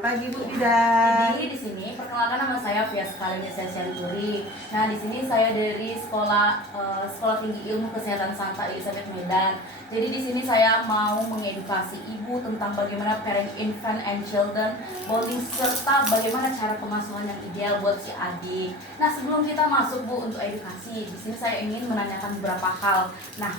Selamat pagi Bu Bidan. Jadi di sini perkenalkan nama saya Via Sekalinya saya Syarifuri. Nah di sini saya dari Sekolah Tinggi Ilmu Kesehatan Santa Elizabeth Medan. Jadi di sini saya mau mengedukasi ibu tentang bagaimana parent infant and children bonding serta bagaimana cara pengasuhan yang ideal buat si adik. Nah sebelum kita masuk Bu untuk edukasi, di sini saya ingin menanyakan beberapa hal. Nah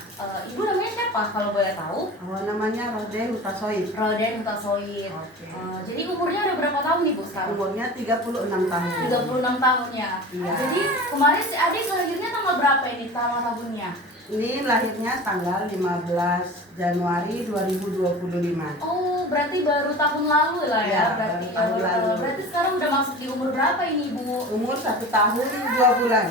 ibu namanya siapa kalau boleh tahu? Namanya Roden Utasoid. Roden Utasoid. Oke. Jadi umurnya udah berapa tahun nih Bu sekarang? Umurnya 36 tahun. 36 tahun ya. Iya. Jadi kemarin si adik lahirnya tanggal berapa ini tahunnya? Ini lahirnya tanggal 15 Januari 2025. Oh, berarti baru tahun lalu lah ya. Ya, Berarti baru tahun lalu. Berarti sekarang udah masuk di umur berapa ini Bu? Umur 1 tahun 2 bulan.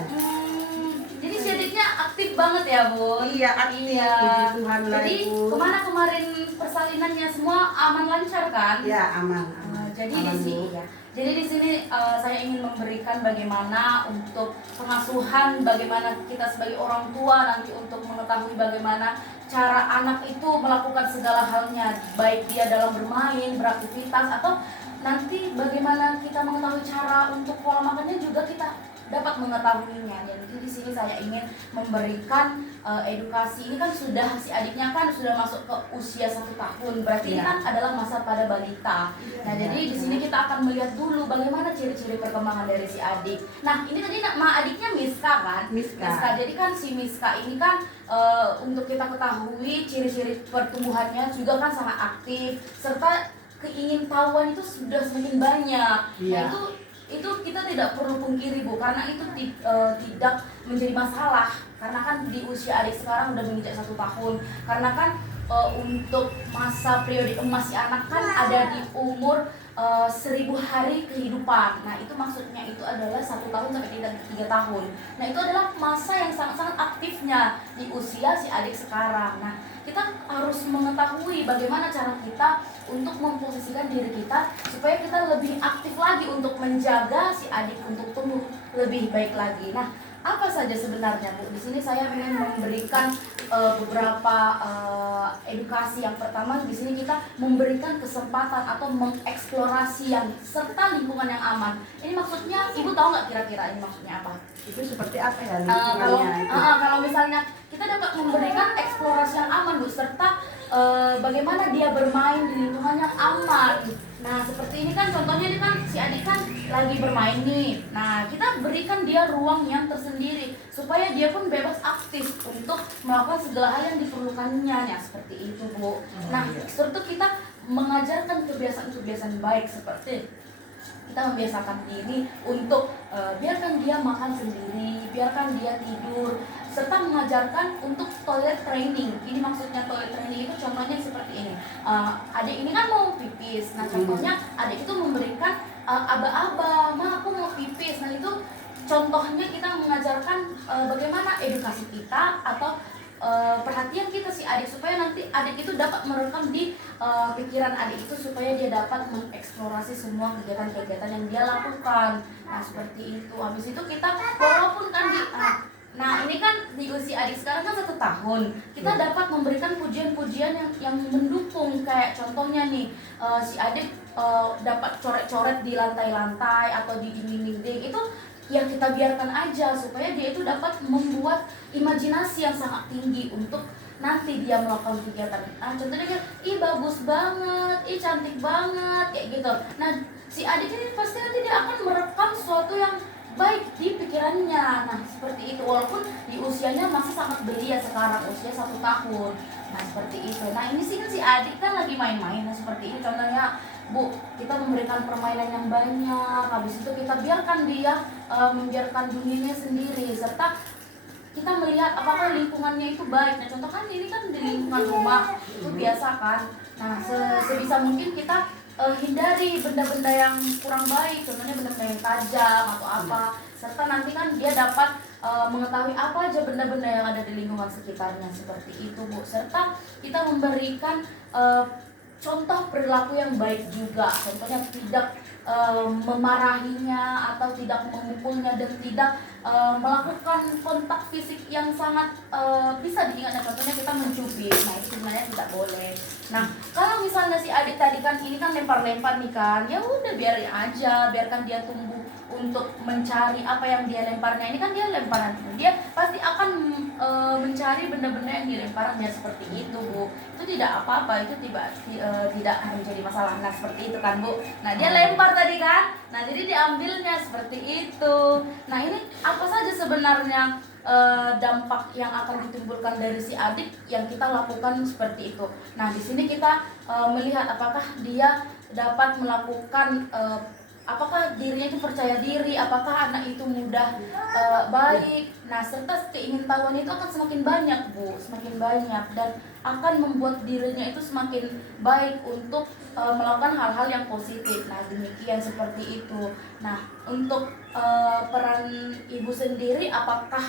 Jadi si adiknya aktif banget ya Bu? Iya, aktif. Iya. Puji Tuhan lah, Jadi Ibu. kemana kemarin persalinannya semua aman lancar kan? Ya, aman. Jadi Aman, di sini Bu. ya. Jadi di sini saya ingin memberikan bagaimana untuk pengasuhan, bagaimana kita sebagai orang tua nanti untuk mengetahui bagaimana cara anak itu melakukan segala halnya, baik dia dalam bermain, beraktivitas, atau nanti bagaimana kita mengetahui cara untuk pola makannya juga kita dapat mengetahuinya. Jadi di sini saya ingin memberikan edukasi. Ini kan sudah si adiknya kan sudah masuk ke usia 1 tahun. Berarti ini Ya. kan adalah masa pada balita. Nah, Ya. jadi di sini kita akan melihat dulu bagaimana ciri-ciri perkembangan dari si adik. Nah, ini tadi nama adiknya Miska kan? Miska. Jadi kan si Miska ini kan untuk kita ketahui ciri-ciri pertumbuhannya juga kan sangat aktif serta keingintahuan itu sudah semakin banyak. Iya. Nah, itu kita tidak perlu pungkiri Bu, karena itu tidak menjadi masalah karena kan di usia adik sekarang udah menginjak 1 tahun. Karena kan untuk masa periode emas si anak kan ada di umur 1000 hari kehidupan. Nah itu maksudnya itu adalah 1 tahun sampai 3 tahun. Nah itu adalah masa yang sangat-sangat aktifnya di usia si adik sekarang. Nah kita harus mengetahui bagaimana cara kita untuk memposisikan diri kita supaya kita lebih aktif lagi untuk menjaga si adik untuk tumbuh lebih baik lagi. Nah, apa saja sebenarnya Bu? Di sini saya ingin memberikan beberapa edukasi. Yang pertama di sini kita memberikan kesempatan atau mengeksplorasi yang serta lingkungan yang aman. Ini maksudnya Ibu tahu nggak kira-kira ini maksudnya apa? Itu seperti apa ya Kalau lingkungannya itu? kalau misalnya kita dapat memberikan eksplorasi yang aman Bu, serta bagaimana dia bermain di lingkungan yang aman. Nah seperti ini kan contohnya ini kan si adik kan lagi bermain nih. Nah kita berikan dia ruang yang tersendiri supaya dia pun bebas aktif untuk melakukan segala hal yang diperlukannya. Ya seperti itu Bu. Nah serta kita mengajarkan kebiasaan-kebiasaan baik seperti kita membiasakan diri untuk biarkan dia makan sendiri, biarkan dia tidur, serta mengajarkan untuk toilet training. Ini maksudnya toilet training itu contohnya seperti ini. Adik ini kan mau pipis. Nah contohnya adik itu memberikan aba-aba, ma aku mau pipis. Nah itu contohnya kita mengajarkan bagaimana edukasi kita atau perhatian kita si adik supaya nanti adik itu dapat merekam di pikiran adik itu supaya dia dapat mengeksplorasi semua kegiatan-kegiatan yang dia lakukan. Nah seperti itu. Habis itu kita walaupun kan nah ini kan di usia adik sekarang kan 1 tahun, kita dapat memberikan pujian-pujian yang mendukung. Kayak contohnya nih si adik dapat coret-coret di lantai-lantai atau di dinding-dinding itu yang kita biarkan aja supaya dia itu dapat membuat imajinasi yang sangat tinggi untuk nanti dia melakukan kegiatan. Nah contohnya kayak, ih bagus banget, ih cantik banget, kayak gitu. Nah si adik ini pasti nanti dia akan merekam sesuatu yang baik di pikirannya. Nah seperti itu, walaupun di usianya masih sangat belia sekarang, usia 1 tahun. Nah seperti itu. Nah ini sih kan si adik kan lagi main-main. Nah seperti ini contohnya Bu, kita memberikan permainan yang banyak. Habis itu kita biarkan dia membiarkan dunianya sendiri, serta kita melihat apakah lingkungannya itu baik. Nah contoh kan ini kan di lingkungan rumah itu biasa kan. Nah sebisa mungkin kita hindari benda-benda yang kurang baik, contohnya benda-benda yang tajam atau apa, serta nanti kan dia dapat mengetahui apa aja benda-benda yang ada di lingkungan sekitarnya. Seperti itu Bu, serta kita memberikan contoh perilaku yang baik juga, contohnya tidak memarahinya atau tidak memukulnya dan tidak melakukan kontak fisik yang sangat bisa diingat. Contohnya kita mencubit, nah itu sebenarnya tidak boleh. Nah kalau misalnya si adik tadi kan ini kan lempar-lempar nih kan, ya udah biarin aja, biarkan dia tumbuh untuk mencari apa yang dia lemparnya. Ini kan dia lemparan, dia pasti akan mencari benda-benda yang dilemparnya seperti itu, Bu. Itu tidak apa-apa, itu tidak menjadi masalah. Nah seperti itu kan, Bu. Nah dia lempar tadi kan, nah jadi diambilnya seperti itu. Nah ini apa saja sebenarnya dampak yang akan ditimbulkan dari si adik yang kita lakukan seperti itu. Nah di sini kita melihat apakah dia dapat melakukan apakah dirinya itu percaya diri, apakah anak itu mudah baik. Nah serta keingintahuan itu akan semakin banyak, Bu, semakin banyak, dan akan membuat dirinya itu semakin baik untuk melakukan hal-hal yang positif. Nah demikian seperti itu. Nah untuk peran ibu sendiri, apakah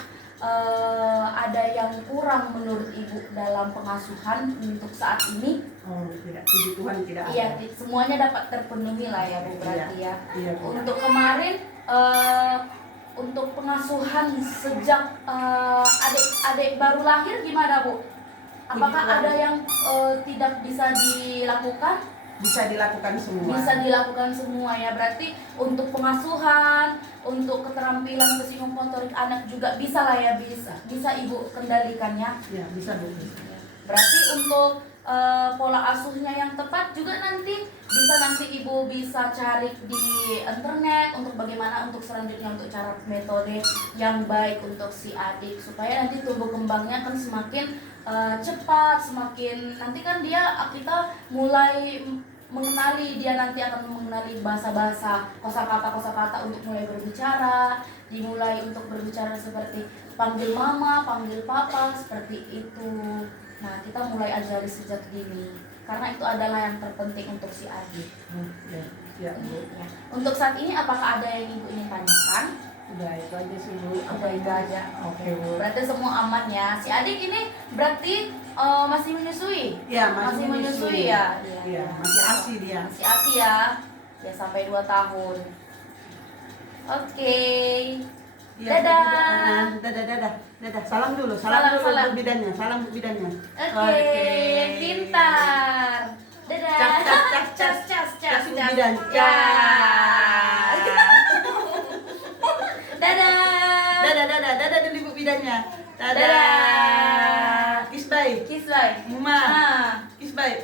ada yang kurang menurut ibu dalam pengasuhan untuk saat ini? Oh tidak, puji Tuhan tidak ada. Iya, semuanya dapat terpenuhi lah ya, Bu, berarti ya. Iya, Bu. Untuk kemarin untuk pengasuhan sejak adik-adik baru lahir gimana, Bu? Apakah ada yang tidak bisa dilakukan? Bisa dilakukan semua. Bisa dilakukan semua ya. Berarti untuk pengasuhan, untuk keterampilan psikomotorik anak juga bisa lah ya, bisa Ibu kendalikannya. Ya, bisa, Bu. Berarti untuk pola asuhnya yang tepat juga nanti Ibu bisa cari di internet untuk bagaimana untuk selanjutnya untuk cara metode yang baik untuk si adik, supaya nanti tumbuh kembangnya kan semakin cepat, semakin nanti kan kita mulai mengenali, dia nanti akan mengenali bahasa-bahasa, kosakata untuk mulai berbicara, dimulai untuk berbicara seperti panggil mama, panggil papa, seperti itu. Nah, kita mulai ajari sejak dini, karena itu adalah yang terpenting untuk si adik. Ya, Bu. Ya. Untuk saat ini apakah ada yang Ibu ingin tanyakan? Udah itu aja sih, Bu. Udah itu aja. Oke, Bu. Berarti semua aman ya. Si adik ini berarti masih menyusui? Ya, masih menyusui ya? Iya, masih ASI dia. Masih ASI ya? Ya sampai 2 tahun. Oke. Ya, Dadah. Dadah. Salam dulu, Salam. Bu bidannya, salam Bu bidannya. Oke, pintar. Dadah. Cas Bu bidan. Ya. Dadah. Dadah dulu Bu bidannya. Dadah. Kiss bye. Kiss bye. Kiss bye.